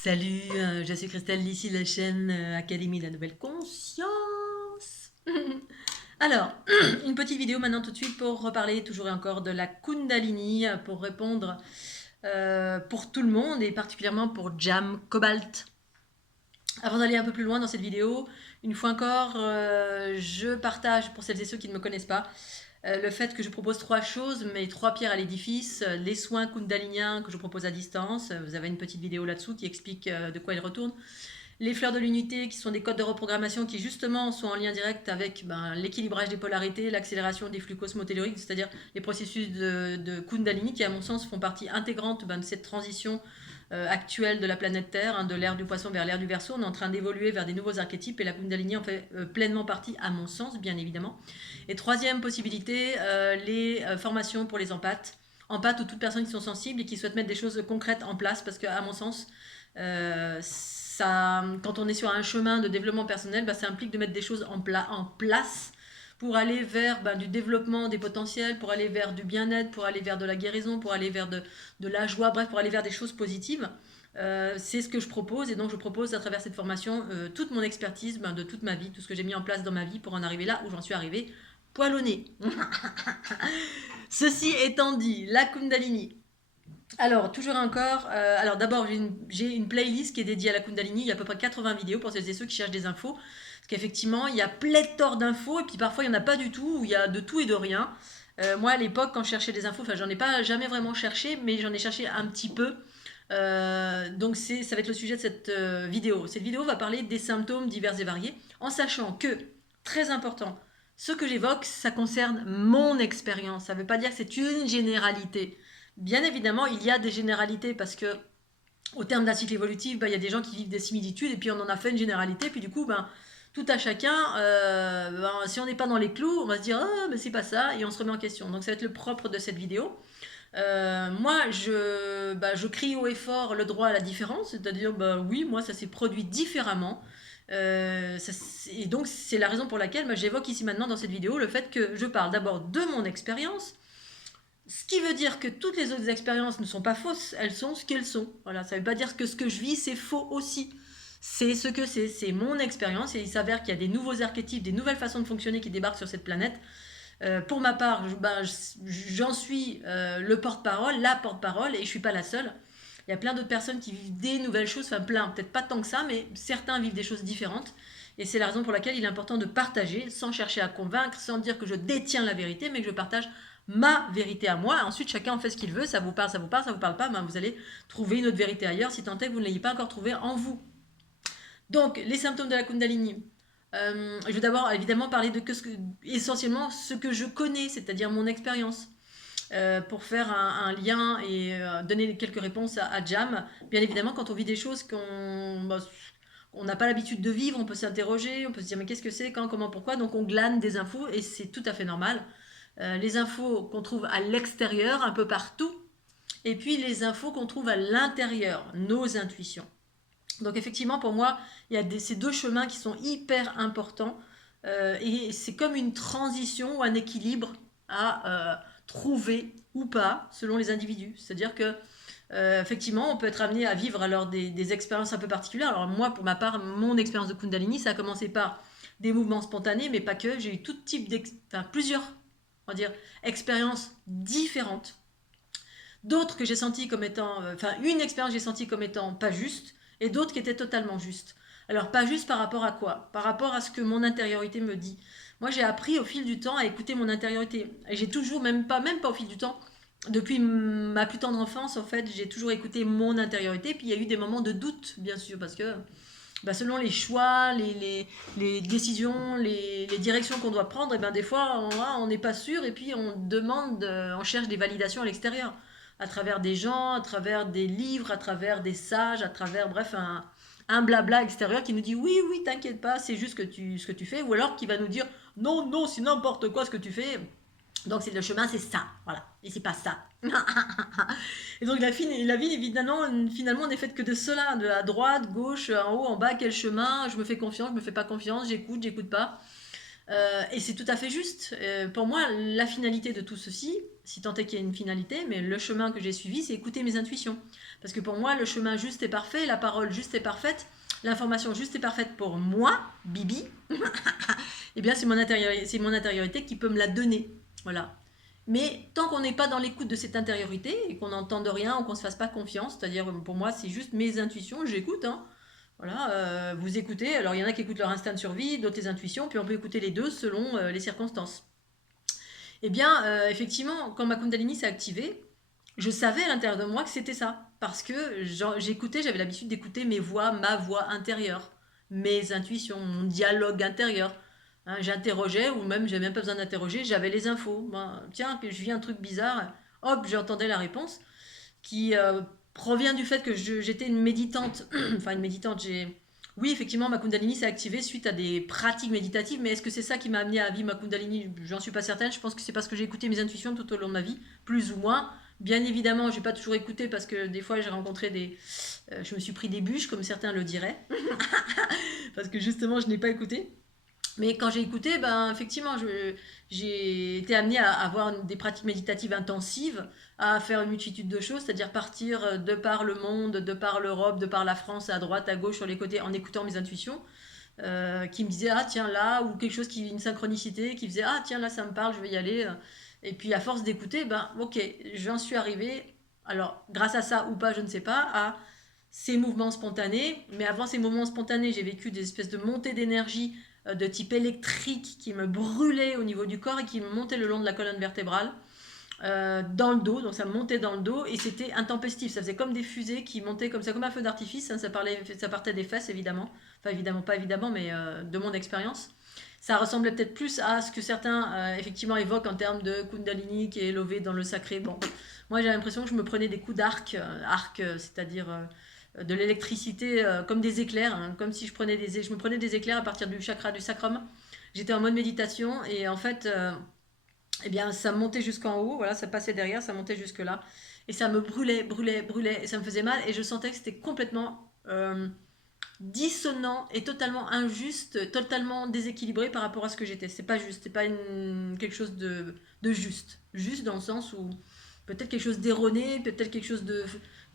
Salut, je suis Christelle, d'ici la chaîne Académie de la Nouvelle Conscience. Alors, une petite vidéo maintenant tout de suite pour reparler toujours et encore de la Kundalini, pour répondre pour tout le monde et particulièrement pour Jam Cobalt. Avant d'aller un peu plus loin dans cette vidéo, une fois encore, je partage pour celles et ceux qui ne me connaissent pas le fait que je propose trois choses, mes trois pierres à l'édifice, les soins kundaliniens que je propose à distance. Vous avez une petite vidéo là-dessous qui explique de quoi il retourne. Les fleurs de l'unité qui sont des codes de reprogrammation qui justement sont en lien direct avec l'équilibrage des polarités, l'accélération des flux cosmotelluriques, c'est-à-dire les processus de Kundalini qui à mon sens font partie intégrante de cette transition actuelle de la planète Terre, de l'ère du poisson vers l'ère du Verseau. On est en train d'évoluer vers des nouveaux archétypes et la Kundalini en fait pleinement partie à mon sens, bien évidemment. Et troisième possibilité, les formations pour les empathes. Empathes ou toutes personnes qui sont sensibles et qui souhaitent mettre des choses concrètes en place parce qu'à mon sens, quand on est sur un chemin de développement personnel, ça implique de mettre des choses en place pour aller vers du développement des potentiels, pour aller vers du bien-être, pour aller vers de la guérison, pour aller vers de la joie, bref, pour aller vers des choses positives. C'est ce que je propose et donc je propose à travers cette formation toute mon expertise de toute ma vie, tout ce que j'ai mis en place dans ma vie pour en arriver là où j'en suis arrivée, poil au nez. Ceci étant dit, la Kundalini. Alors, toujours encore, alors d'abord, j'ai une playlist qui est dédiée à la Kundalini. Il y a à peu près 80 vidéos pour celles et ceux qui cherchent des infos. Parce qu'effectivement, il y a pléthore d'infos et puis parfois, il n'y en a pas du tout, ou il y a de tout et de rien. Moi, à l'époque, quand je cherchais des infos, enfin, j'en ai pas jamais vraiment cherché, mais j'en ai cherché un petit peu. Donc, ça va être le sujet de cette vidéo. Cette vidéo va parler des symptômes divers et variés, en sachant que, très important, ce que j'évoque, ça concerne mon expérience. Ça ne veut pas dire que c'est une généralité. Bien évidemment, il y a des généralités parce que, au terme d'un cycle évolutif, il y a des gens qui vivent des similitudes et puis on en a fait une généralité. Puis du coup, tout à chacun, si on n'est pas dans les clous, on va se dire ah, mais c'est pas ça et on se remet en question. Donc ça va être le propre de cette vidéo. Moi, je crie haut et fort le droit à la différence, c'est-à-dire oui, moi ça s'est produit différemment. Et donc c'est la raison pour laquelle j'évoque ici maintenant dans cette vidéo le fait que je parle d'abord de mon expérience, ce qui veut dire que toutes les autres expériences ne sont pas fausses, elles sont ce qu'elles sont. Voilà, ça ne veut pas dire que ce que je vis, c'est faux aussi. C'est ce que c'est mon expérience et il s'avère qu'il y a des nouveaux archétypes, des nouvelles façons de fonctionner qui débarquent sur cette planète. Pour ma part, j'en suis le porte-parole, la porte-parole et je ne suis pas la seule. Il y a plein d'autres personnes qui vivent des nouvelles choses, enfin plein, peut-être pas tant que ça, mais certains vivent des choses différentes. Et c'est la raison pour laquelle il est important de partager, sans chercher à convaincre, sans dire que je détiens la vérité, mais que je partage ma vérité à moi. Ensuite, chacun en fait ce qu'il veut, ça vous parle, ça vous parle, ça vous parle pas, vous allez trouver une autre vérité ailleurs, si tant est que vous ne l'ayez pas encore trouvée en vous. Donc, les symptômes de la Kundalini. Je vais d'abord évidemment parler de essentiellement ce que je connais, c'est-à-dire mon expérience. Pour faire un lien et donner quelques réponses à Jam. Bien évidemment, quand on vit des choses qu'on n'a pas l'habitude de vivre, on peut s'interroger, on peut se dire mais qu'est-ce que c'est, quand, comment, pourquoi. Donc on glane des infos et c'est tout à fait normal. Les infos qu'on trouve à l'extérieur, un peu partout, et puis les infos qu'on trouve à l'intérieur, nos intuitions. Donc effectivement, pour moi, il y a ces deux chemins qui sont hyper importants et c'est comme une transition ou un équilibre à trouver ou pas selon les individus. C'est-à-dire que effectivement, on peut être amené à vivre alors des expériences un peu particulières. Alors moi, pour ma part, mon expérience de Kundalini, ça a commencé par des mouvements spontanés, mais pas que. J'ai eu tout type plusieurs, on va dire, expériences différentes. D'autres que j'ai senties comme étant, une expérience que j'ai sentie comme étant pas juste, et d'autres qui étaient totalement justes. Alors pas juste par rapport à quoi? Par rapport à ce que mon intériorité me dit. Moi j'ai appris au fil du temps à écouter mon intériorité. Et j'ai toujours, même pas au fil du temps, depuis ma plus tendre enfance en fait, j'ai toujours écouté mon intériorité. Puis il y a eu des moments de doute bien sûr, parce que selon les choix, les décisions, les directions qu'on doit prendre, et des fois on n'est pas sûr et puis on demande, on cherche des validations à l'extérieur, à travers des gens, à travers des livres, à travers des sages, à travers bref un blabla extérieur qui nous dit oui oui t'inquiète pas c'est juste ce que tu fais, ou alors qui va nous dire non non c'est n'importe quoi ce que tu fais. Donc c'est le chemin, c'est ça, voilà, et c'est pas ça. Et donc la vie évidemment finalement n'est faite que de cela, de à droite, gauche, en haut, en bas, quel chemin, je me fais confiance, je me fais pas confiance, j'écoute pas. Et c'est tout à fait juste. Pour moi, la finalité de tout ceci, si tant est qu'il y a une finalité, mais le chemin que j'ai suivi, c'est écouter mes intuitions. Parce que pour moi, le chemin juste et parfait, la parole juste et parfaite, l'information juste et parfaite pour moi, Bibi, eh bien c'est mon intériorité qui peut me la donner. Voilà. Mais tant qu'on n'est pas dans l'écoute de cette intériorité et qu'on n'entende rien ou qu'on ne se fasse pas confiance, c'est-à-dire pour moi c'est juste mes intuitions, j'écoute, hein. Voilà, vous écoutez, alors il y en a qui écoutent leur instinct de survie, d'autres les intuitions, puis on peut écouter les deux selon les circonstances. Eh bien, effectivement, quand ma Kundalini s'est activée, je savais à l'intérieur de moi que c'était ça. Parce que j'écoutais, j'avais l'habitude d'écouter mes voix, ma voix intérieure, mes intuitions, mon dialogue intérieur. Hein, j'interrogeais, ou même j'avais même pas besoin d'interroger, j'avais les infos. Ben, tiens, que je vis un truc bizarre, hop, j'entendais la réponse, qui provient du fait que j'étais une méditante. Enfin, une méditante, j'ai. Oui, effectivement, ma Kundalini s'est activée suite à des pratiques méditatives, mais est-ce que c'est ça qui m'a amené à vivre ma Kundalini? J'en suis pas certaine. Je pense que c'est parce que j'ai écouté mes intuitions tout au long de ma vie, plus ou moins. Bien évidemment, j'ai pas toujours écouté parce que des fois j'ai rencontré des. Je me suis pris des bûches, comme certains le diraient, parce que justement je n'ai pas écouté. Mais quand j'ai écouté, ben, effectivement, j'ai été amenée à avoir des pratiques méditatives intensives, à faire une multitude de choses, c'est-à-dire partir de par le monde, de par l'Europe, de par la France, à droite, à gauche, sur les côtés, en écoutant mes intuitions, qui me disaient, ah tiens là, ou quelque chose qui, une synchronicité, qui faisait, ah tiens là, ça me parle, je vais y aller. Et puis à force d'écouter, ben ok, j'en suis arrivée, alors grâce à ça ou pas, je ne sais pas, à ces mouvements spontanés. Mais avant ces mouvements spontanés, j'ai vécu des espèces de montées d'énergie de type électrique qui me brûlait au niveau du corps et qui me montait le long de la colonne vertébrale, dans le dos, donc ça me montait dans le dos et c'était intempestif, ça faisait comme des fusées qui montaient comme ça, comme un feu d'artifice, hein, ça partait des fesses évidemment, enfin évidemment pas évidemment, mais de mon expérience. Ça ressemblait peut-être plus à ce que certains effectivement évoquent en termes de Kundalini qui est élevé dans le sacré. Bon, moi j'ai l'impression que je me prenais des coups d'arc, c'est-à-dire de l'électricité comme des éclairs, hein, comme si je me prenais des éclairs à partir du chakra du sacrum. J'étais en mode méditation et en fait, eh bien, ça montait jusqu'en haut, voilà, ça passait derrière, ça montait jusque là, et ça me brûlait, brûlait, brûlait, et ça me faisait mal, et je sentais que c'était complètement dissonant et totalement injuste, totalement déséquilibré par rapport à ce que j'étais. C'est pas juste, c'est pas quelque chose de juste. Juste dans le sens où peut-être quelque chose d'erroné, peut-être quelque chose de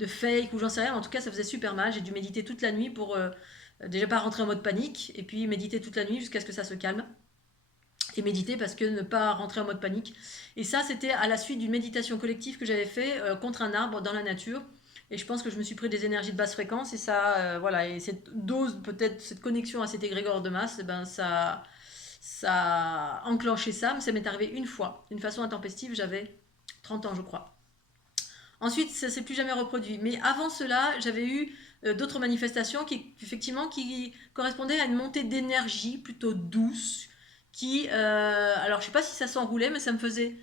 fake, ou j'en sais rien. En tout cas, ça faisait super mal. J'ai dû méditer toute la nuit pour déjà pas rentrer en mode panique, et puis méditer toute la nuit jusqu'à ce que ça se calme. Et méditer parce que ne pas rentrer en mode panique. Et ça, c'était à la suite d'une méditation collective que j'avais fait contre un arbre dans la nature. Et je pense que je me suis pris des énergies de basse fréquence et ça, voilà, et cette dose, peut-être cette connexion à cet égrégore de masse, eh ben ça a enclenché ça. Mais ça m'est arrivé une fois, d'une façon intempestive, j'avais 30 ans, je crois. Ensuite, ça s'est plus jamais reproduit. Mais avant cela, j'avais eu d'autres manifestations qui, effectivement, qui correspondaient à une montée d'énergie plutôt douce, qui, alors je sais pas si ça s'enroulait, mais ça me faisait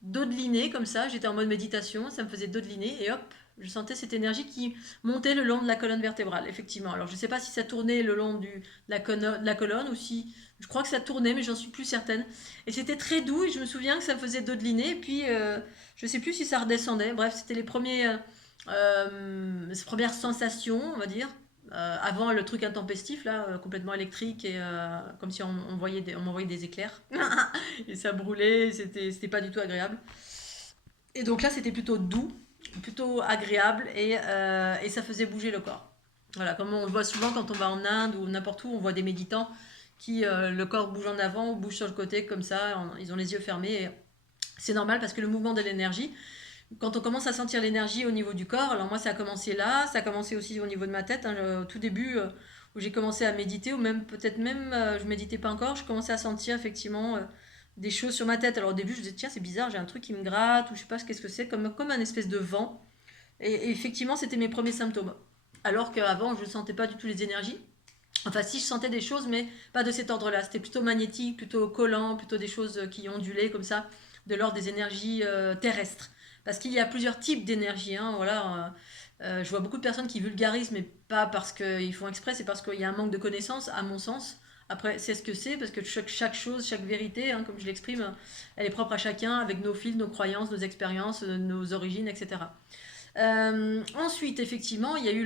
dodeliner comme ça. J'étais en mode méditation, ça me faisait dodeliner et hop, je sentais cette énergie qui montait le long de la colonne vertébrale, effectivement. Alors je sais pas si ça tournait le long de la colonne ou si, je crois que ça tournait, mais j'en suis plus certaine. Et c'était très doux et je me souviens que ça me faisait dodeliner. Et puis je sais plus si ça redescendait. Bref, c'était les premières sensations, on va dire. Avant le truc intempestif, là, complètement électrique, et comme si on m'envoyait des éclairs. Et ça brûlait, c'était pas du tout agréable. Et donc là, c'était plutôt doux, plutôt agréable, et ça faisait bouger le corps. Voilà, comme on le voit souvent quand on va en Inde ou n'importe où, on voit des méditants qui, le corps bouge en avant ou bouge sur le côté, comme ça, ils ont les yeux fermés. Et c'est normal parce que le mouvement de l'énergie, quand on commence à sentir l'énergie au niveau du corps, alors moi ça a commencé là, ça a commencé aussi au niveau de ma tête, hein, au tout début où j'ai commencé à méditer, ou même peut-être même je méditais pas encore, je commençais à sentir effectivement des choses sur ma tête. Alors au début je me disais tiens c'est bizarre, j'ai un truc qui me gratte, ou je sais pas qu'est-ce que c'est, comme un espèce de vent. Et effectivement c'était mes premiers symptômes. Alors qu'avant je ne sentais pas du tout les énergies. Enfin si je sentais des choses mais pas de cet ordre-là, c'était plutôt magnétique, plutôt collant, plutôt des choses qui ondulaient comme ça, de l'ordre des énergies terrestres. Parce qu'il y a plusieurs types d'énergie. Hein, voilà, je vois beaucoup de personnes qui vulgarisent, mais pas parce qu'ils font exprès, c'est parce qu'il y a un manque de connaissances, à mon sens. Après, c'est ce que c'est, parce que chaque chose, chaque vérité, hein, comme je l'exprime, elle est propre à chacun, avec nos fils, nos croyances, nos expériences, nos origines, etc. Ensuite, effectivement, il y a eu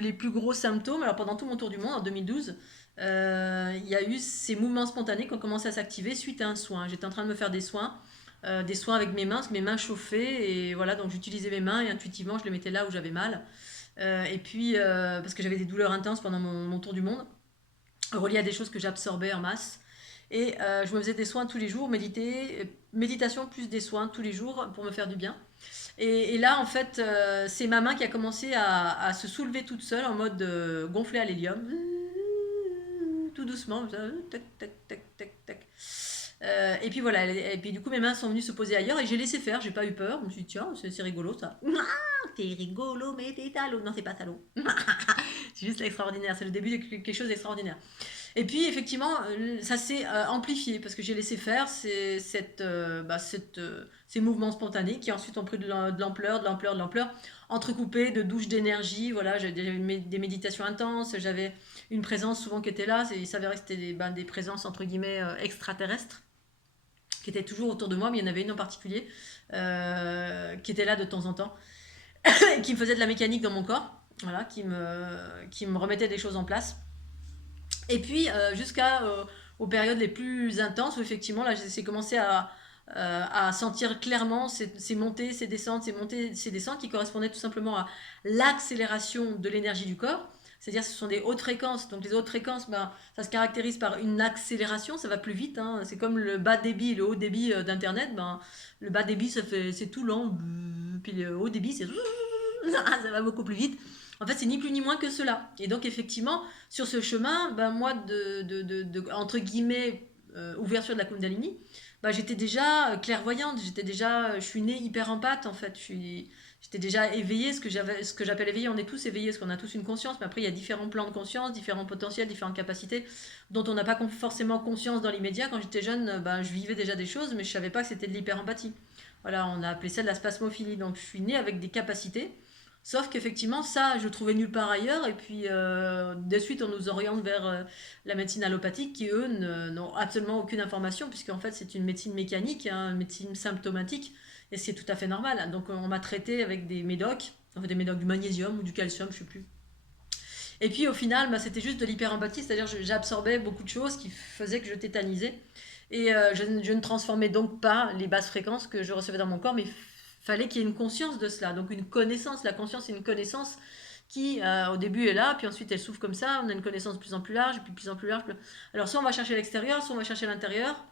les plus gros symptômes. Alors, pendant tout mon tour du monde, en 2012, il y a eu ces mouvements spontanés qui ont commencé à s'activer suite à un soin. J'étais en train de me faire des soins avec mes mains, parce que mes mains chauffaient, et voilà, donc j'utilisais mes mains, et intuitivement, je les mettais là où j'avais mal. Et puis, parce que j'avais des douleurs intenses pendant mon tour du monde, reliées à des choses que j'absorbais en masse. Et je me faisais des soins tous les jours, méditation plus des soins tous les jours pour me faire du bien. Et là, en fait, c'est ma main qui a commencé à se soulever toute seule en mode gonflé à l'hélium. Tout doucement, tac, tac, tac, tac, tac. Et puis voilà, et puis du coup mes mains sont venues se poser ailleurs et j'ai laissé faire, j'ai pas eu peur, je me suis dit tiens, c'est rigolo ça. T'es rigolo, mais t'es salaud. Non, c'est pas salaud. C'est juste extraordinaire, c'est le début de quelque chose d'extraordinaire. Et puis effectivement, ça s'est amplifié parce que j'ai laissé faire ces mouvements spontanés qui ensuite ont pris de l'ampleur, de l'ampleur, de l'ampleur, entrecoupés de douches d'énergie. Voilà, j'avais des méditations intenses, j'avais une présence souvent qui était là. Il s'avérait que c'était des présences entre guillemets extraterrestres qui étaient toujours autour de moi, mais il y en avait une en particulier qui était là de temps en temps et qui me faisait de la mécanique dans mon corps, voilà, qui me remettait des choses en place. Et puis aux périodes les plus intenses où effectivement là j'ai commencé à sentir clairement ces montées, ces descentes, ces montées, ces descentes qui correspondaient tout simplement à l'accélération de l'énergie du corps. C'est-à-dire que ce sont des hautes fréquences. Donc les hautes fréquences, ben, ça se caractérise par une accélération, ça va plus vite. Hein. C'est comme le bas débit et le haut débit d'Internet. Ben, le bas débit, c'est tout lent. Puis le haut débit, ça va beaucoup plus vite. En fait, c'est ni plus ni moins que cela. Et donc, effectivement, sur ce chemin, ben, moi, entre guillemets, ouverture de la Kundalini, ben, j'étais déjà clairvoyante, je suis née hyper empathe, en fait. J'étais déjà éveillée, ce que j'appelle éveillée. On est tous éveillés, parce qu'on a tous une conscience, mais après, il y a différents plans de conscience, différents potentiels, différentes capacités, dont on n'a pas forcément conscience dans l'immédiat. Quand j'étais jeune, ben, je vivais déjà des choses, mais je ne savais pas que c'était de l'hyper-empathie. Voilà, on a appelé ça de la spasmophilie. Donc, je suis née avec des capacités. Sauf qu'effectivement, ça, je trouvais nulle part ailleurs. Et puis, de suite, on nous oriente vers la médecine allopathique qui, eux, n'ont absolument aucune information, puisqu'en fait, c'est une médecine mécanique, hein, une médecine symptomatique. Et c'est tout à fait normal. Donc, on m'a traité avec des médocs, enfin, des médocs du magnésium ou du calcium, je ne sais plus. Et puis, au final, bah, c'était juste de l'hyper-empathie, c'est-à-dire que j'absorbais beaucoup de choses qui faisaient que je tétanisais. Et je ne transformais donc pas les basses fréquences que je recevais dans mon corps, mais fallait qu'il y ait une conscience de cela, donc une connaissance. La conscience, c'est une connaissance qui, au début, est là, puis ensuite, elle s'ouvre comme ça. On a une connaissance de plus en plus large, et puis de plus en plus large. Alors, soit on va chercher l'extérieur, soit on va chercher l'intérieur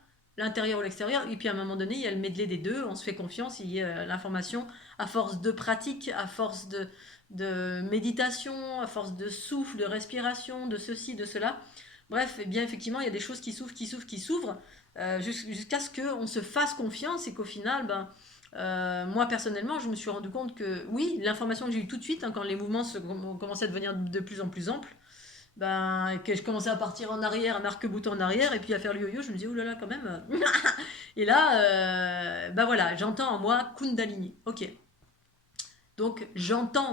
ou l'extérieur, et puis à un moment donné, il y a le medley des deux. On se fait confiance, il y a l'information, à force de pratique, à force de méditation, à force de souffle, de respiration, de ceci, de cela. Bref, eh bien effectivement, il y a des choses qui s'ouvrent, qui s'ouvrent, qui s'ouvrent, jusqu'à ce qu'on se fasse confiance et qu'au final, ben, moi personnellement, je me suis rendu compte que oui, l'information que j'ai eue tout de suite, hein, quand les mouvements ont commencé à devenir de plus en plus amples, ben, que je commençais à partir en arrière, à marque-bouton en arrière, et puis à faire le yo-yo, je me disais, oulala, quand même. Et là, ben voilà, j'entends en moi Kundalini. Ok. Donc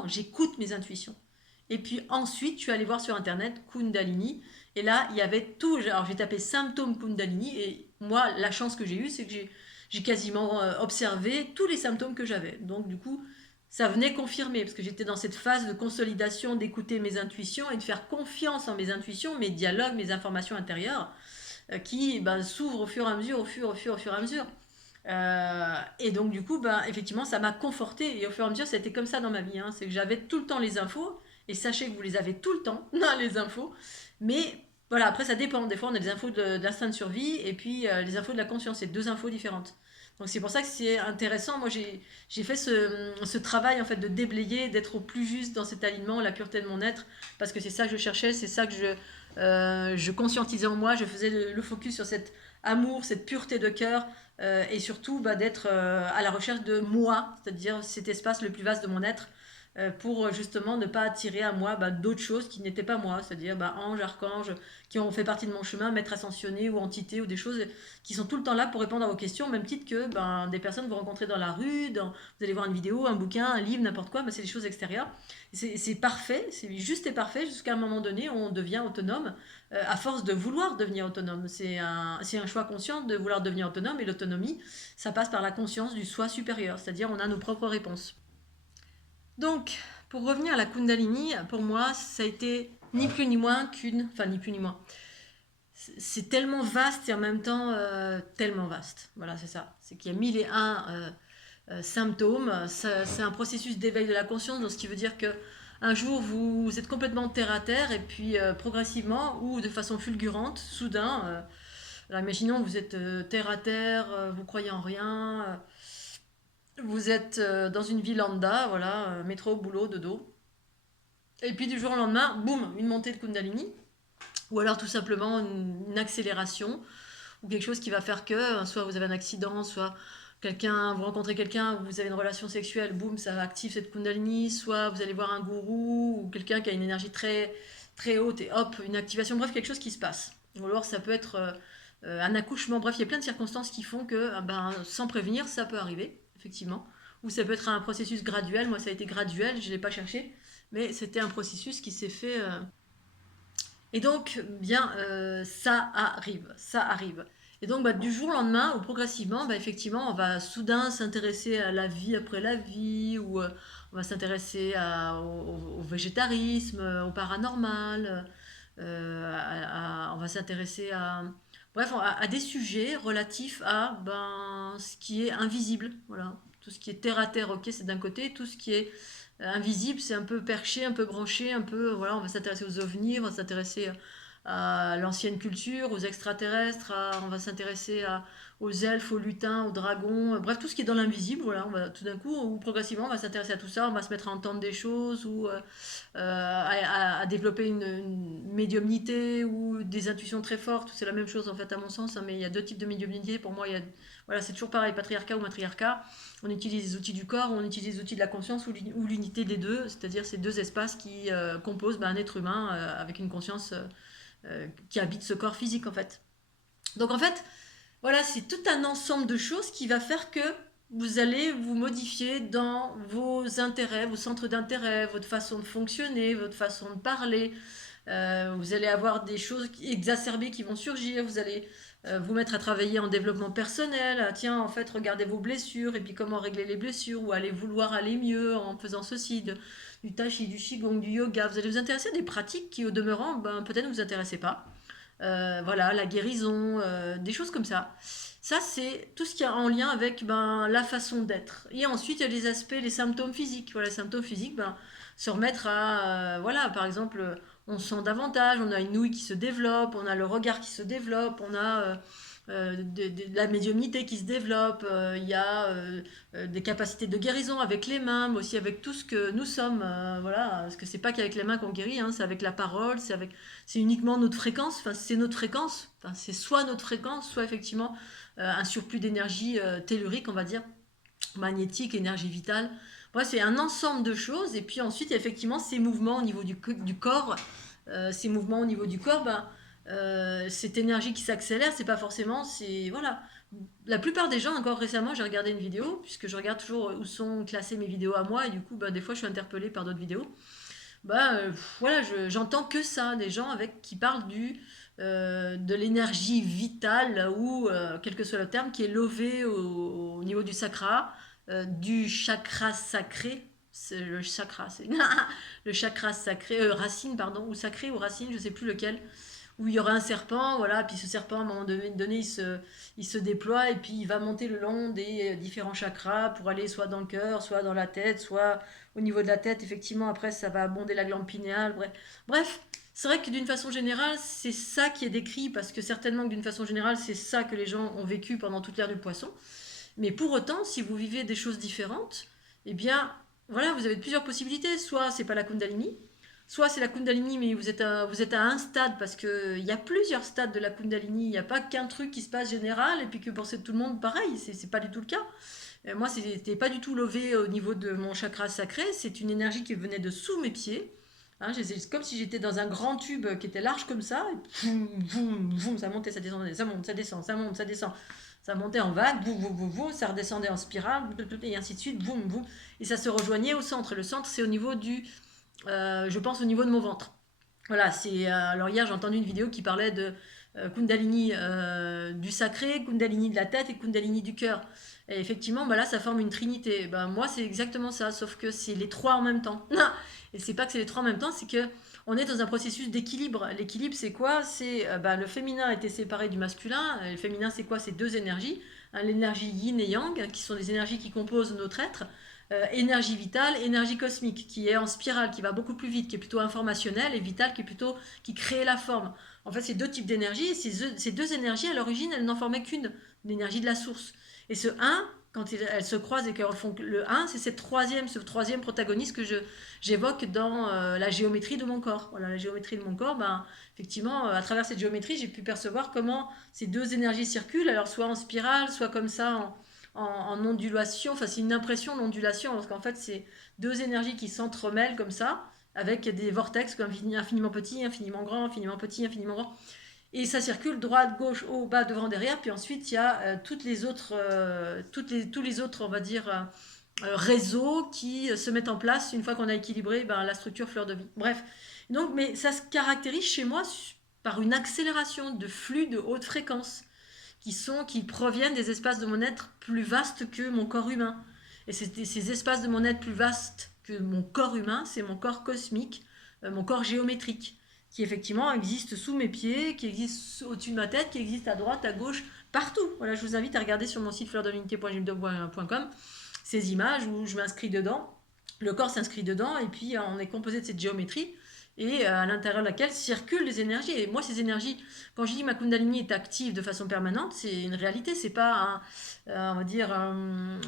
j'écoute mes intuitions. Et puis ensuite, je suis allée voir sur internet Kundalini. Et là, il y avait tout. Alors j'ai tapé symptômes Kundalini. Et moi, la chance que j'ai eue, c'est que j'ai quasiment observé tous les symptômes que j'avais. Donc du coup, ça venait confirmer. Parce que j'étais dans cette phase de consolidation, d'écouter mes intuitions et de faire confiance en mes intuitions, mes dialogues, mes informations intérieures, qui ben, s'ouvrent au fur et à mesure, au fur et à mesure. Et donc du coup, ben, effectivement, ça m'a conforté. Et au fur et à mesure, c'était comme ça dans ma vie. Hein. C'est que j'avais tout le temps les infos. Et sachez que vous les avez tout le temps, les infos. Mais voilà, après, ça dépend. Des fois, on a des infos de l'instinct de survie. Et puis, les infos de la conscience. C'est deux infos différentes. Donc c'est pour ça que c'est intéressant. Moi, j'ai fait ce travail en fait de déblayer, d'être au plus juste dans cet alignement, la pureté de mon être. Parce que c'est ça que je cherchais. C'est ça que je conscientisais en moi. Je faisais le focus sur cet amour, cette pureté de cœur, et surtout bah, d'être à la recherche de moi, c'est-à-dire cet espace le plus vaste de mon être, pour justement ne pas attirer à moi bah, d'autres choses qui n'étaient pas moi, c'est-à-dire bah, anges, archanges, qui ont fait partie de mon chemin, maîtres ascensionnés ou entités ou des choses qui sont tout le temps là pour répondre à vos questions, au même titre que ben, des personnes que vous rencontrez dans la rue, vous allez voir une vidéo, un bouquin, un livre, n'importe quoi, ben, c'est des choses extérieures. C'est parfait, c'est juste et parfait, jusqu'à un moment donné, on devient autonome, à force de vouloir devenir autonome. C'est un choix conscient de vouloir devenir autonome, et l'autonomie, ça passe par la conscience du soi supérieur, c'est-à-dire on a nos propres réponses. Donc, pour revenir à la Kundalini, pour moi, ça a été ni plus ni moins qu'une... Enfin, ni plus ni moins. C'est tellement vaste et en même temps tellement vaste. Voilà, c'est ça. C'est qu'il y a mille et un symptômes. C'est un processus d'éveil de la conscience, donc ce qui veut dire que un jour vous êtes complètement terre à terre et puis progressivement ou de façon fulgurante, soudain, alors imaginons vous êtes terre à terre, vous croyez en rien, vous êtes dans une vie lambda, voilà, métro, boulot, dodo, et puis du jour au lendemain, boum, une montée de Kundalini, ou alors tout simplement une accélération ou quelque chose qui va faire que soit vous avez un accident, soit vous rencontrez quelqu'un, vous avez une relation sexuelle, boum, ça active cette Kundalini, soit vous allez voir un gourou ou quelqu'un qui a une énergie très, très haute et hop, une activation, bref, quelque chose qui se passe. Ou alors ça peut être un accouchement, bref, il y a plein de circonstances qui font que, ben, sans prévenir, ça peut arriver, effectivement. Ou ça peut être un processus graduel, moi ça a été graduel, je ne l'ai pas cherché, mais c'était un processus qui s'est fait et donc, bien, ça arrive, ça arrive. Et donc, bah, du jour au lendemain, ou progressivement, bah, effectivement, on va soudain s'intéresser à la vie après la vie, ou on va s'intéresser au végétarisme, au paranormal, on va s'intéresser à, bref, à des sujets relatifs à ben, ce qui est invisible. Voilà. Tout ce qui est terre à terre, ok, c'est d'un côté, tout ce qui est invisible, c'est un peu perché, un peu branché, un peu, voilà, on va s'intéresser aux ovnis, on va s'intéresser à l'ancienne culture, aux extraterrestres, on va s'intéresser aux elfes, aux lutins, aux dragons, bref, tout ce qui est dans l'invisible, voilà, on va tout d'un coup, ou progressivement, on va s'intéresser à tout ça, on va se mettre à entendre des choses, ou à développer une médiumnité, ou des intuitions très fortes, c'est la même chose en fait à mon sens, hein, mais il y a deux types de médiumnité, pour moi, voilà, c'est toujours pareil, patriarcat ou matriarcat, on utilise les outils du corps, on utilise les outils de la conscience ou l'unité des deux, c'est-à-dire ces deux espaces qui composent un être humain avec une conscience qui habite ce corps physique en fait. Donc en fait, voilà, c'est tout un ensemble de choses qui va faire que vous allez vous modifier dans vos intérêts, vos centres d'intérêt, votre façon de fonctionner, votre façon de parler, vous allez avoir des choses exacerbées qui vont surgir, vous allez vous mettre à travailler en développement personnel, tiens, en fait, regardez vos blessures et puis comment régler les blessures, ou allez vouloir aller mieux en faisant ceci, du tai chi, du qigong, du yoga. Vous allez vous intéresser à des pratiques qui, au demeurant, ben, peut-être ne vous intéressaient pas. Voilà, la guérison, des choses comme ça. Ça, c'est tout ce qui est en lien avec ben, la façon d'être. Et ensuite, il y a les aspects, les symptômes physiques. Voilà, les symptômes physiques, ben, se remettre à, voilà, par exemple, on sent davantage, on a une ouïe qui se développe, on a le regard qui se développe, on a de la médiumnité qui se développe, il y a des capacités de guérison avec les mains, mais aussi avec tout ce que nous sommes. Voilà, parce que c'est pas qu'avec les mains qu'on guérit, hein, c'est avec la parole, c'est uniquement notre fréquence, enfin c'est notre fréquence, enfin, c'est soit notre fréquence, soit effectivement un surplus d'énergie tellurique, on va dire, magnétique, énergie vitale. Bref, c'est un ensemble de choses. Et puis ensuite, il y a effectivement ces mouvements au niveau du corps. Ces mouvements au niveau du corps, ben, cette énergie qui s'accélère, c'est pas forcément. C'est, voilà. La plupart des gens, encore récemment, j'ai regardé une vidéo, puisque je regarde toujours où sont classées mes vidéos à moi, et du coup, ben, des fois, je suis interpellée par d'autres vidéos. Ben, voilà, j'entends que ça, des gens qui parlent de l'énergie vitale, ou quel que soit le terme, qui est levée au niveau du sacra, du chakra sacré. C'est le chakra, c'est le chakra sacré, racine, pardon, ou sacré ou racine, je sais plus lequel, où il y aura un serpent, voilà, puis ce serpent, à un moment donné, il se déploie et puis il va monter le long des différents chakras pour aller soit dans le cœur, soit dans la tête, soit au niveau de la tête, effectivement, après ça va abonder la glande pinéale, bref. C'est vrai que d'une façon générale, c'est ça qui est décrit, parce que certainement que d'une façon générale, c'est ça que les gens ont vécu pendant toute l'ère du poisson. Mais pour autant, si vous vivez des choses différentes, eh bien, voilà, vous avez plusieurs possibilités. Soit c'est pas la Kundalini, soit c'est la Kundalini, mais vous êtes à un stade, parce qu'il y a plusieurs stades de la Kundalini. Il n'y a pas qu'un truc qui se passe général, et puis que pour tout le monde, pareil, c'est pas du tout le cas. Moi, c'était pas du tout levé au niveau de mon chakra sacré, c'est une énergie qui venait de sous mes pieds. Hein, c'est comme si j'étais dans un grand tube qui était large comme ça, et boum, boum, boum, ça montait, ça descendait, ça monte, ça descend, ça monte, ça descend. Ça montait en vague, boum, boum, boum, boum, ça redescendait en spirale, et ainsi de suite, boum, boum. Et ça se rejoignait au centre. Et le centre, c'est au niveau je pense, au niveau de mon ventre. Voilà, alors hier, j'ai entendu une vidéo qui parlait Kundalini du sacré, Kundalini de la tête et Kundalini du cœur. Et effectivement, bah là, ça forme une trinité. Bah, moi, c'est exactement ça, sauf que c'est les trois en même temps. Et c'est pas que c'est les trois en même temps, c'est que on est dans un processus d'équilibre. L'équilibre, c'est quoi? C'est bah, le féminin a été séparé du masculin. Le féminin, c'est quoi? C'est deux énergies. Hein, l'énergie yin et yang, qui sont des énergies qui composent notre être. Énergie vitale, énergie cosmique, qui est en spirale, qui va beaucoup plus vite, qui est plutôt informationnelle, et vitale, qui est plutôt qui crée la forme. En fait, c'est deux types d'énergie. Ces deux énergies, à l'origine, elles n'en formaient qu'une, l'énergie de la source. Et ce un, quand elles se croisent et qu'elles font le un, c'est ce troisième protagoniste que j'évoque dans la géométrie de mon corps. Voilà, la géométrie de mon corps, ben, effectivement, à travers cette géométrie, j'ai pu percevoir comment ces deux énergies circulent, alors soit en spirale, soit comme ça, en ondulation. Enfin, c'est une impression d'ondulation, parce qu'en fait, c'est deux énergies qui s'entremêlent comme ça, avec des vortex comme infiniment petits, infiniment grands, infiniment petits, infiniment grands. Et ça circule droite, gauche, haut, bas, devant, derrière. Puis ensuite, il y a tous les autres, on va dire, réseaux qui se mettent en place une fois qu'on a équilibré ben, la structure fleur de vie. Bref. Donc, mais ça se caractérise chez moi par une accélération de flux de haute fréquence qui proviennent des espaces de mon être plus vastes que mon corps humain. Et ces espaces de mon être plus vastes que mon corps humain, c'est mon corps cosmique, mon corps géométrique, qui effectivement existe sous mes pieds, qui existe au-dessus de ma tête, qui existe à droite, à gauche, partout. Voilà, je vous invite à regarder sur mon site fleurdeunité.com ces images où je m'inscris dedans. Le corps s'inscrit dedans et puis on est composé de cette géométrie et à l'intérieur de laquelle circulent les énergies. Et moi, ces énergies, quand je dis que ma Kundalini est active de façon permanente, c'est une réalité. C'est pas on va dire,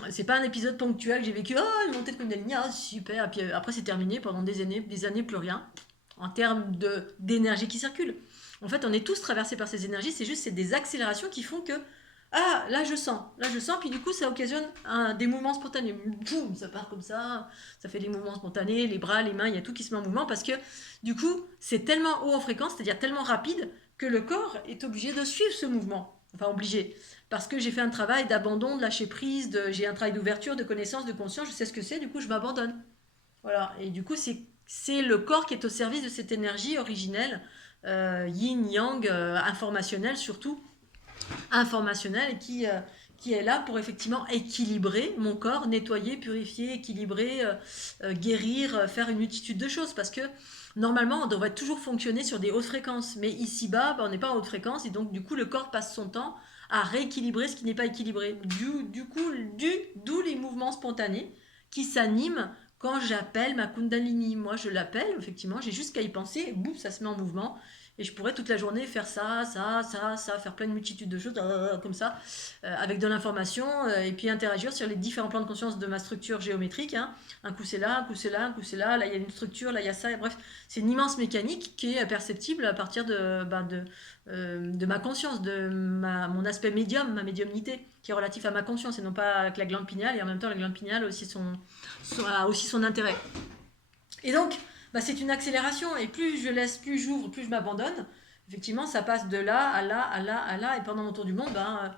c'est pas un épisode ponctuel que j'ai vécu. Oh, une montée de Kundalini, ah, super. Et puis après, c'est terminé pendant des années, plus rien en termes d'énergie qui circule. En fait, on est tous traversés par ces énergies. C'est des accélérations qui font que ah, là je sens, puis du coup ça occasionne des mouvements spontanés. Boum, ça part comme ça fait des mouvements spontanés, les bras, les mains, il y a tout qui se met en mouvement parce que du coup c'est tellement haut en fréquence, c'est-à-dire tellement rapide que le corps est obligé de suivre ce mouvement. Enfin obligé, parce que j'ai fait un travail d'abandon, de lâcher prise, j'ai un travail d'ouverture, de connaissance, de conscience, je sais ce que c'est, du coup je m'abandonne. Voilà, et du coup c'est le corps qui est au service de cette énergie originelle, yin-yang, informationnelle surtout, informationnel et qui est là pour effectivement équilibrer mon corps, nettoyer, purifier, équilibrer, guérir, faire une multitude de choses. Parce que normalement, on devrait toujours fonctionner sur des hautes fréquences. Mais ici-bas, ben, on n'est pas en haute fréquence et donc du coup, le corps passe son temps à rééquilibrer ce qui n'est pas équilibré. D'où les mouvements spontanés qui s'animent quand j'appelle ma Kundalini. Moi, je l'appelle, effectivement, j'ai juste qu'à y penser, et boum, ça se met en mouvement. Et je pourrais toute la journée faire ça, faire plein de multitudes de choses comme ça, avec de l'information, et puis interagir sur les différents plans de conscience de ma structure géométrique. Hein. Un coup c'est là, un coup c'est là, un coup c'est là, là il y a une structure, là il y a ça, bref, c'est une immense mécanique qui est perceptible à partir de ma conscience, mon aspect médium, ma médiumnité, qui est relatif à ma conscience et non pas avec la glande pinéale, et en même temps la glande pinéale a aussi son intérêt. Et donc, bah, c'est une accélération. Et plus je laisse, plus j'ouvre, plus je m'abandonne. Effectivement, ça passe de là à là, à là, à là. Et pendant mon tour du monde, ben,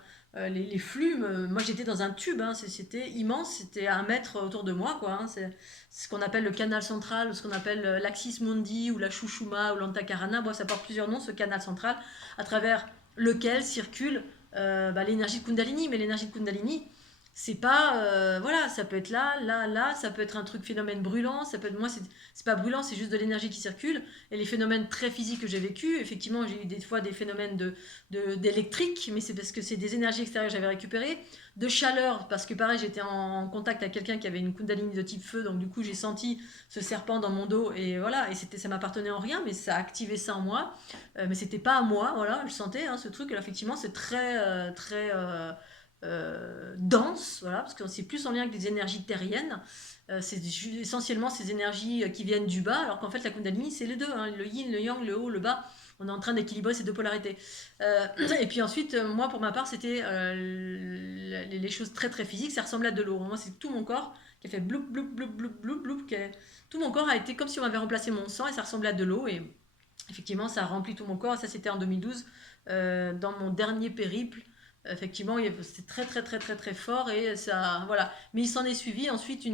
les flux, moi j'étais dans un tube, hein, c'était immense, c'était à 1 mètre autour de moi, quoi. Hein, c'est ce qu'on appelle le canal central, ce qu'on appelle l'Axis Mundi, ou la Shushuma, ou l'Antakarana. Bon, ça porte plusieurs noms, ce canal central, à travers lequel circule bah, l'énergie de Kundalini. Mais l'énergie de Kundalini, c'est pas voilà, ça peut être là, ça peut être un truc phénomène brûlant, ça peut être moi c'est pas brûlant, c'est juste de l'énergie qui circule. Et les phénomènes très physiques que j'ai vécu, effectivement j'ai eu des fois des phénomènes d'électrique, mais c'est parce que c'est des énergies extérieures que j'avais récupérées, de chaleur parce que pareil j'étais en contact avec quelqu'un qui avait une Kundalini de type feu, donc du coup j'ai senti ce serpent dans mon dos et voilà, et ça m'appartenait en rien, mais ça a activé ça en moi. Mais c'était pas à moi, voilà, je sentais hein, ce truc. Alors effectivement c'est très dense, voilà, parce que c'est plus en lien avec des énergies terriennes. C'est essentiellement ces énergies qui viennent du bas, alors qu'en fait la Kundalini c'est les deux, hein, le yin, le yang, le haut, le bas. On est en train d'équilibrer ces deux polarités. Et puis ensuite, moi pour ma part, c'était les choses très très physiques, ça ressemblait à de l'eau. Moi c'est tout mon corps qui a fait bloup, bloup, bloup, bloup, bloup, bloup. Tout mon corps a été comme si on avait remplacé mon sang et ça ressemblait à de l'eau. Et effectivement, ça a rempli tout mon corps. Et ça, c'était en 2012, dans mon dernier périple Effectivement, c'était très très très très très fort et ça, voilà. Mais il s'en est suivi ensuite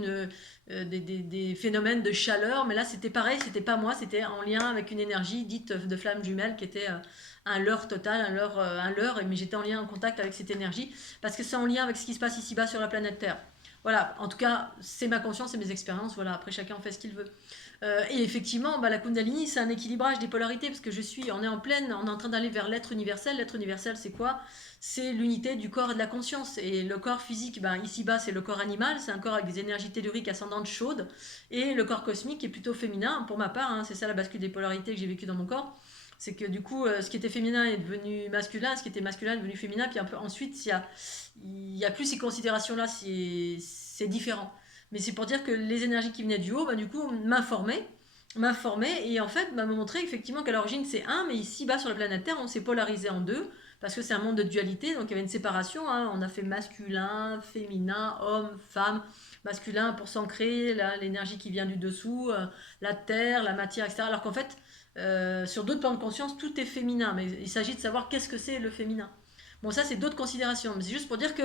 des phénomènes de chaleur. Mais là, c'était pareil, c'était pas moi, c'était en lien avec une énergie dite de flamme jumelle qui était un leurre total, un leurre. Mais j'étais en lien, en contact avec cette énergie parce que c'est en lien avec ce qui se passe ici-bas sur la planète Terre. Voilà. En tout cas, c'est ma conscience et mes expériences. Voilà. Après, chacun en fait ce qu'il veut. Et effectivement, bah, la Kundalini, c'est un équilibrage des polarités parce que on est en pleine, on est en train d'aller vers l'être universel. L'être universel, c'est quoi? C'est l'unité du corps et de la conscience. Et le corps physique, ben, ici-bas, c'est le corps animal, c'est un corps avec des énergies telluriques ascendantes chaudes. Et le corps cosmique est plutôt féminin, pour ma part, hein, c'est ça la bascule des polarités que j'ai vécue dans mon corps. C'est que du coup, ce qui était féminin est devenu masculin, ce qui était masculin est devenu féminin, puis un peu, ensuite, il y a plus ces considérations-là, c'est différent. Mais c'est pour dire que les énergies qui venaient du haut, bah, du coup, m'informaient et en fait m'a montré effectivement qu'à l'origine c'est un, mais ici-bas sur la planète Terre, on s'est polarisé en deux parce que c'est un monde de dualité, donc il y avait une séparation, hein. On a fait masculin, féminin, homme, femme, masculin pour s'ancrer, l'énergie qui vient du dessous, la terre, la matière, etc. Alors qu'en fait, sur d'autres plans de conscience, tout est féminin, mais il s'agit de savoir qu'est-ce que c'est le féminin. Bon, ça c'est d'autres considérations, mais c'est juste pour dire que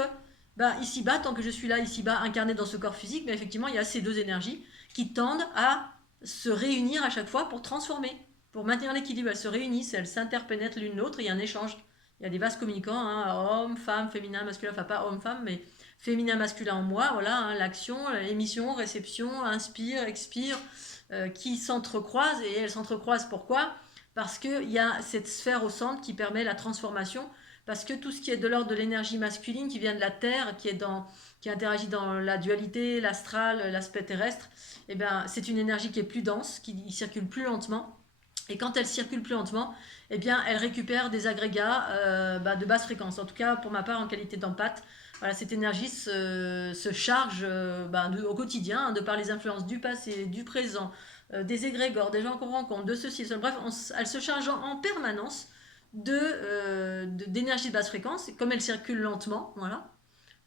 bah, ici-bas, tant que je suis là, ici-bas, incarné dans ce corps physique, mais effectivement, il y a ces deux énergies qui tendent à se réunir à chaque fois pour transformer, pour maintenir l'équilibre. Elles se réunissent, elles s'interpénètrent l'une l'autre, il y a un échange. Il y a des vases communicants, hein, homme, femme, féminin, masculin, enfin pas homme, femme, mais féminin, masculin en moi, voilà, hein, l'action, l'émission, réception, inspire, expire, qui s'entrecroisent, et elles s'entrecroisent pourquoi? Parce qu'il y a cette sphère au centre qui permet la transformation, parce que tout ce qui est de l'ordre de l'énergie masculine, qui vient de la Terre, qui interagit dans la dualité, l'astral, l'aspect terrestre, eh ben, c'est une énergie qui est plus dense, qui circule plus lentement. Et quand elle circule plus lentement, eh bien, elle récupère des agrégats bah, de basse fréquence. En tout cas, pour ma part, en qualité d'empathe, voilà, cette énergie se charge bah, au quotidien, hein, de par les influences du passé, du présent, des égrégores, des gens qu'on rencontre, de ceci, de cela. Bref, elle se charge en permanence d'énergie de basse fréquence. Comme elle circule lentement, voilà,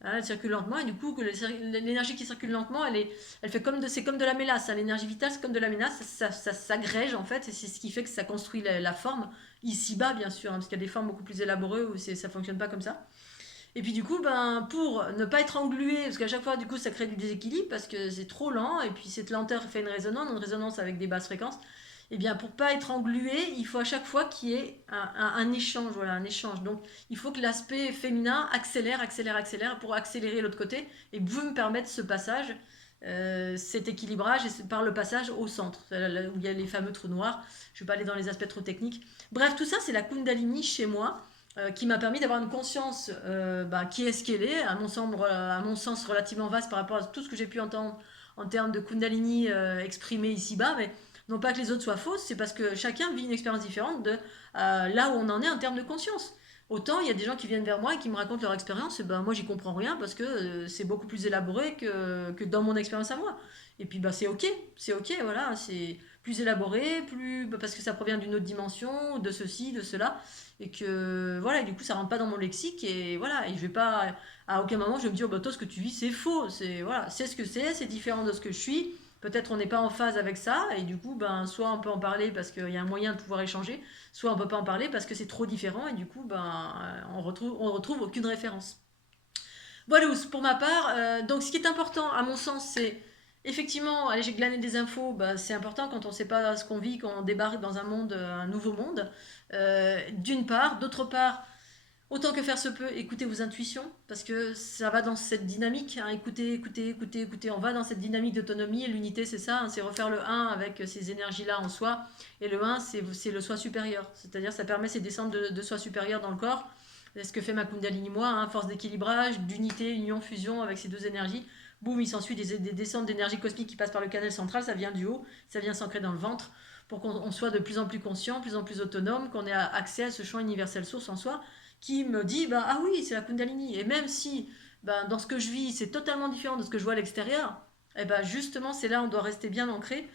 hein, elle circule lentement et du coup l'énergie qui circule lentement, elle fait c'est comme de la mélasse, hein. L'énergie vitale c'est comme de la mélasse, ça s'agrège en fait et c'est ce qui fait que ça construit la forme ici-bas bien sûr, hein, parce qu'il y a des formes beaucoup plus élaborées où ça fonctionne pas comme ça. Et puis du coup, ben, pour ne pas être englué, parce qu'à chaque fois du coup ça crée du déséquilibre parce que c'est trop lent et puis cette lenteur fait une résonance avec des basses fréquences. Et bien pour pas être englué, il faut à chaque fois qu'il y ait un échange, voilà, un échange. Donc il faut que l'aspect féminin accélère, accélère, accélère pour accélérer l'autre côté et boum permettre ce passage, cet équilibrage et par le passage au centre, là où il y a les fameux trous noirs. Je ne vais pas aller dans les aspects trop techniques. Bref, tout ça c'est la Kundalini chez moi. Qui m'a permis d'avoir une conscience bah, qui est ce qu'elle est, à mon sens relativement vaste par rapport à tout ce que j'ai pu entendre en termes de Kundalini exprimé ici-bas, mais non pas que les autres soient fausses, c'est parce que chacun vit une expérience différente de là où on en est en termes de conscience. Autant il y a des gens qui viennent vers moi et qui me racontent leur expérience, et ben moi j'y comprends rien parce que c'est beaucoup plus élaboré que dans mon expérience à moi. Et puis bah c'est ok, voilà, c'est plus élaboré, parce que ça provient d'une autre dimension, de ceci, de cela, et que voilà, et du coup ça rentre pas dans mon lexique et voilà, et je vais pas à aucun moment je vais me dire bah toi ce que tu vis c'est faux, c'est voilà, c'est ce que c'est différent de ce que je suis. Peut-être on n'est pas en phase avec ça et du coup ben soit on peut en parler parce qu'il y a un moyen de pouvoir échanger, soit on peut pas en parler parce que c'est trop différent et du coup ben on retrouve aucune référence. Voilà, pour ma part, donc ce qui est important à mon sens, c'est effectivement, allez, j'ai glané des infos, bah, c'est important quand on ne sait pas ce qu'on vit, quand on débarque dans un monde, un nouveau monde, d'une part. D'autre part, autant que faire se peut, écoutez vos intuitions, parce que ça va dans cette dynamique, hein. Écoutez, écoutez, écoutez, écoutez, on va dans cette dynamique d'autonomie, et l'unité c'est ça, hein, c'est refaire le un avec ces énergies-là en soi, et le un c'est le soi supérieur, c'est-à-dire ça permet ces descentes de soi supérieur dans le corps. C'est ce que fait ma Kundalini moi, hein, force d'équilibrage, d'unité, union, fusion avec ces deux énergies. Boum, il s'ensuit des descentes d'énergie cosmique qui passent par le canal central, ça vient du haut, ça vient s'ancrer dans le ventre, pour qu'on soit de plus en plus conscient, de plus en plus autonome, qu'on ait accès à ce champ universel source en soi, qui me dit, bah, ah oui, c'est la Kundalini. Et même si bah, dans ce que je vis, c'est totalement différent de ce que je vois à l'extérieur, et bah, justement, c'est là où on doit rester bien ancré,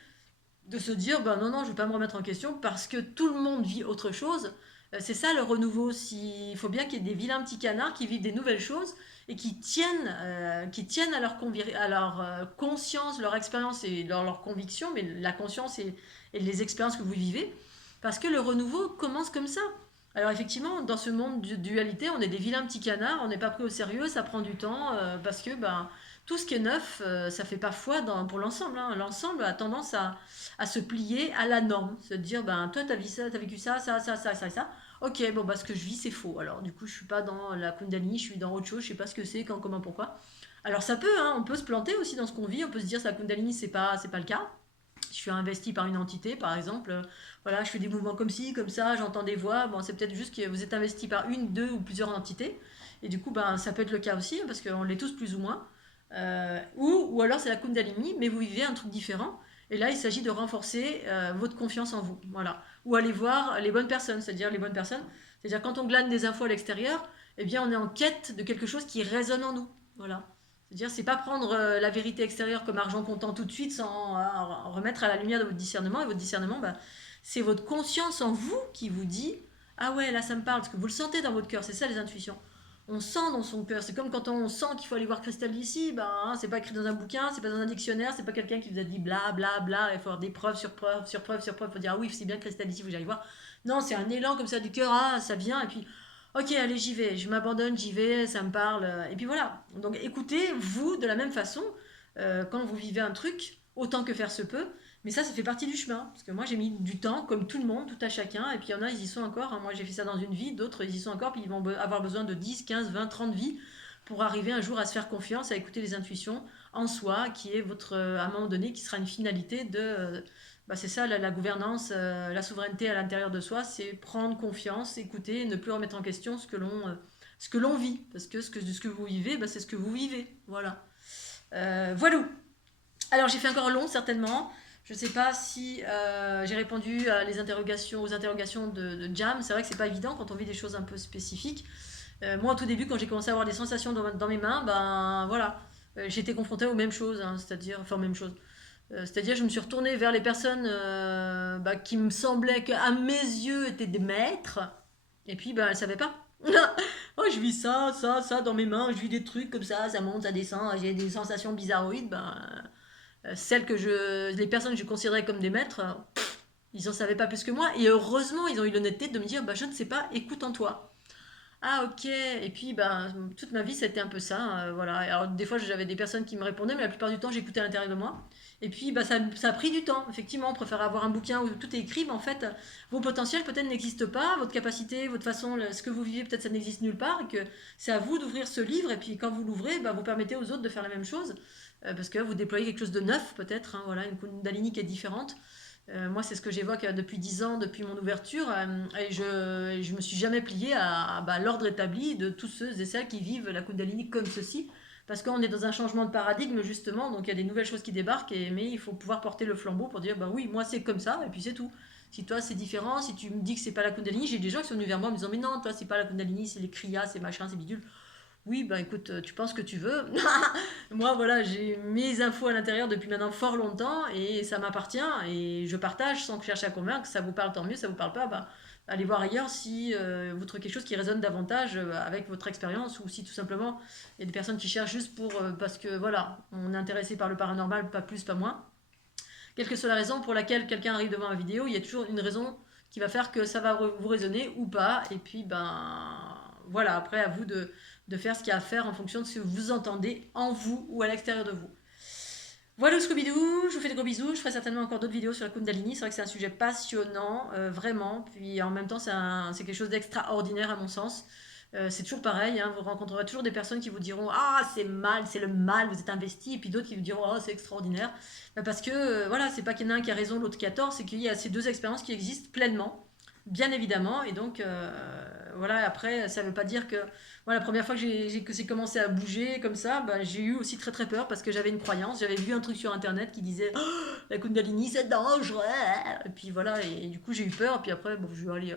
de se dire, bah, non, non, je ne vais pas me remettre en question parce que tout le monde vit autre chose. C'est ça le renouveau. Il faut bien qu'il y ait des vilains petits canards qui vivent des nouvelles choses et qui tiennent à leur conscience, leur expérience et leur conviction, mais la conscience et les expériences que vous vivez, parce que le renouveau commence comme ça. Alors effectivement, dans ce monde de dualité, on est des vilains petits canards, on n'est pas pris au sérieux, ça prend du temps, parce que ben, tout ce qui est neuf, ça fait pas foi pour l'ensemble, hein. L'ensemble a tendance à se plier à la norme, se dire, ben toi t'as vu ça, t'as vécu ça, ça, et ça. Ok, bon bah ce que je vis c'est faux. Alors du coup je suis pas dans la Kundalini, je suis dans autre chose, je sais pas ce que c'est, quand, comment, pourquoi. Alors ça peut, hein, on peut se planter aussi dans ce qu'on vit, on peut se dire que la Kundalini c'est pas le cas. Je suis investi par une entité, par exemple. Voilà, je fais des mouvements comme ci, comme ça, j'entends des voix. Bon, c'est peut-être juste que vous êtes investi par une, deux ou plusieurs entités. Et du coup, ben, ça peut être le cas aussi, hein, parce qu'on l'est tous plus ou moins. Ou alors c'est la Kundalini, mais vous vivez un truc différent. Et là, il s'agit de renforcer votre confiance en vous. Voilà. Ou aller voir les bonnes personnes, c'est-à-dire les bonnes personnes. C'est-à-dire quand on glane des infos à l'extérieur, eh bien, on est en quête de quelque chose qui résonne en nous. Voilà. C'est-à-dire, c'est pas prendre la vérité extérieure comme argent comptant tout de suite sans remettre à la lumière de votre discernement. Et votre discernement, bah, c'est votre conscience en vous qui vous dit ah ouais, là ça me parle, parce que vous le sentez dans votre cœur. C'est ça les intuitions. On sent dans son cœur. C'est comme quand on sent qu'il faut aller voir Cristal d'ici. Ben, hein, c'est pas écrit dans un bouquin, c'est pas dans un dictionnaire, c'est pas quelqu'un qui vous a dit bla bla bla. Il faut avoir des preuves sur preuves sur preuves sur preuves. Il faut dire ah oui, c'est bien Cristal d'ici, faut que j'aille voir. Non, c'est un élan comme ça du cœur. Ah, ça vient et puis ok, allez, j'y vais, je m'abandonne, j'y vais, ça me parle. Et puis voilà. Donc écoutez, vous, de la même façon, quand vous vivez un truc, autant que faire se peut. Mais ça fait partie du chemin. Parce que moi, j'ai mis du temps, comme tout le monde, tout à chacun. Et puis il y en a, ils y sont encore, hein. Moi, j'ai fait ça dans une vie. D'autres, ils y sont encore. Puis ils vont avoir besoin de 10, 15, 20, 30 vies pour arriver un jour à se faire confiance, à écouter les intuitions en soi, qui est votre, à un moment donné, qui sera une finalité de bah, c'est ça la gouvernance, la souveraineté à l'intérieur de soi, c'est prendre confiance, écouter, ne plus remettre en question ce que l'on vit. Parce que ce que vous vivez, bah, c'est ce que vous vivez. Voilà. Voilà. Alors j'ai fait encore long certainement. Je ne sais pas si j'ai répondu aux interrogations de Jam. C'est vrai que c'est pas évident quand on vit des choses un peu spécifiques. Moi, au tout début, quand j'ai commencé à avoir des sensations dans mes mains, ben voilà, j'ai été confrontée aux mêmes choses, hein, c'est-à-dire, enfin, mêmes choses. C'est-à-dire, je me suis retournée vers les personnes bah, qui me semblaient qu'à mes yeux étaient des maîtres, et puis bah, elles ne savaient pas. Oh, je vis ça dans mes mains, je vis des trucs comme ça monte, ça descend, j'ai des sensations bizarroïdes. Ben, les personnes que je considérais comme des maîtres, ils en savaient pas plus que moi, et heureusement, ils ont eu l'honnêteté de me dire, bah, je ne sais pas, écoute en toi. Ah ok, et puis ben, toute ma vie c'était un peu ça, voilà. Alors des fois j'avais des personnes qui me répondaient, mais la plupart du temps j'écoutais à l'intérieur de moi. Et puis bah, ça a pris du temps, effectivement, on préfère avoir un bouquin où tout est écrit, mais en fait vos potentiels peut-être n'existent pas, votre capacité, votre façon, ce que vous vivez peut-être ça n'existe nulle part, et que c'est à vous d'ouvrir ce livre, et puis quand vous l'ouvrez, bah, vous permettez aux autres de faire la même chose, parce que vous déployez quelque chose de neuf peut-être, hein, voilà, une Kundalini qui est différente. Moi, c'est ce que j'évoque depuis 10 ans, depuis mon ouverture, et je me suis jamais pliée à bah, l'ordre établi de tous ceux et celles qui vivent la Kundalini comme ceci, parce qu'on est dans un changement de paradigme justement, donc il y a des nouvelles choses qui débarquent, mais il faut pouvoir porter le flambeau pour dire bah oui, moi c'est comme ça, et puis c'est tout. Si toi c'est différent, si tu me dis que c'est pas la Kundalini, j'ai des gens qui sont venus vers moi en me disant mais non, toi c'est pas la Kundalini, c'est les kriyas, c'est machin, c'est bidule. Oui, bah écoute, tu penses que tu veux. Moi, voilà, j'ai mes infos à l'intérieur depuis maintenant fort longtemps et ça m'appartient et je partage sans chercher à convaincre. Ça vous parle, tant mieux, ça vous parle pas, bah, allez voir ailleurs si vous trouvez quelque chose qui résonne davantage avec votre expérience ou si tout simplement il y a des personnes qui cherchent juste parce que voilà, on est intéressé par le paranormal, pas plus, pas moins. Quelle que soit la raison pour laquelle quelqu'un arrive devant ma vidéo, il y a toujours une raison qui va faire que ça va vous résonner ou pas. Et puis, ben voilà, après à vous de faire ce qu'il y a à faire en fonction de ce que vous entendez en vous ou à l'extérieur de vous. Voilà Scooby-Doo, je vous fais des gros bisous, je ferai certainement encore d'autres vidéos sur la Kundalini, c'est vrai que c'est un sujet passionnant, vraiment, puis en même temps c'est quelque chose d'extraordinaire à mon sens. C'est toujours pareil, hein, vous rencontrerez toujours des personnes qui vous diront ah c'est mal, c'est le mal, vous êtes investi, et puis d'autres qui vous diront oh c'est extraordinaire. Bah, parce que voilà, c'est pas qu'il y en a un qui a raison, l'autre qui a tort, c'est qu'il y a ces deux expériences qui existent pleinement, bien évidemment, et donc voilà, après ça veut pas dire que voilà, la première fois que c'est commencé à bouger comme ça, bah, j'ai eu aussi très très peur parce que j'avais une croyance, j'avais vu un truc sur internet qui disait oh, la Kundalini c'est dangereux, et puis voilà, et du coup j'ai eu peur, et puis après bon, je vais aller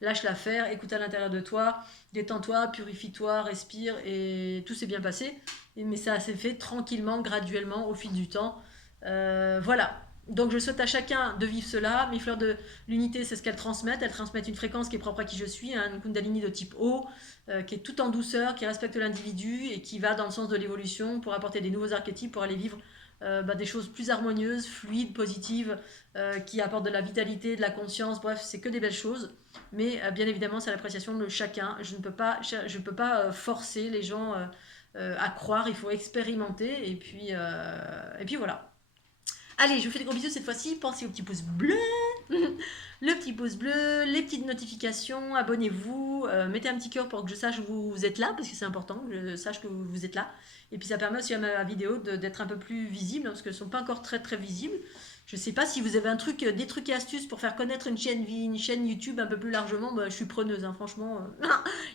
lâche l'affaire, écoute à l'intérieur de toi, détends-toi, purifie-toi, respire, et tout s'est bien passé. Mais ça s'est fait tranquillement, graduellement, au fil du temps. Voilà. Donc je souhaite à chacun de vivre cela. Mes fleurs de l'unité, c'est ce qu'elles transmettent. Elles transmettent une fréquence qui est propre à qui je suis, hein, une Kundalini de type haut, qui est tout en douceur, qui respecte l'individu et qui va dans le sens de l'évolution pour apporter des nouveaux archétypes, pour aller vivre des choses plus harmonieuses, fluides, positives, qui apportent de la vitalité, de la conscience, bref, c'est que des belles choses. Mais bien évidemment, c'est l'appréciation de chacun. Je ne peux pas forcer les gens à croire, il faut expérimenter, et puis voilà. Allez, je vous fais des gros bisous cette fois-ci. Pensez au petit pouce bleu, le petit pouce bleu, les petites notifications, abonnez-vous, mettez un petit cœur pour que je sache que vous êtes là, parce que c'est important que je sache que vous êtes là. Et puis ça permet aussi à ma vidéo d'être un peu plus visible, hein, parce qu'elles ne sont pas encore très très visibles. Je ne sais pas si vous avez des trucs et astuces pour faire connaître une chaîne YouTube un peu plus largement. Bah, je suis preneuse, hein, franchement.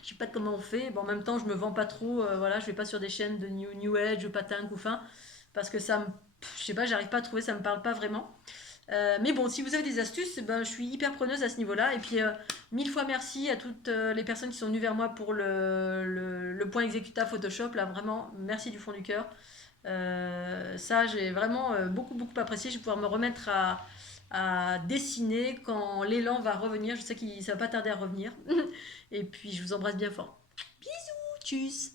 Je sais pas comment on fait. Bon, en même temps, je me vends pas trop. Voilà, je vais pas sur des chaînes de New Age, patin, couffin, parce que je sais pas, j'arrive pas à trouver, ça me parle pas vraiment. Mais bon, si vous avez des astuces, ben, je suis hyper preneuse à ce niveau-là. Et puis, mille fois merci à toutes les personnes qui sont venues vers moi pour le point exécuta Photoshop. Là, vraiment, merci du fond du cœur. Ça, j'ai vraiment beaucoup, beaucoup apprécié. Je vais pouvoir me remettre à dessiner quand l'élan va revenir. Je sais que ça va pas tarder à revenir. Et puis, je vous embrasse bien fort. Bisous, tchuss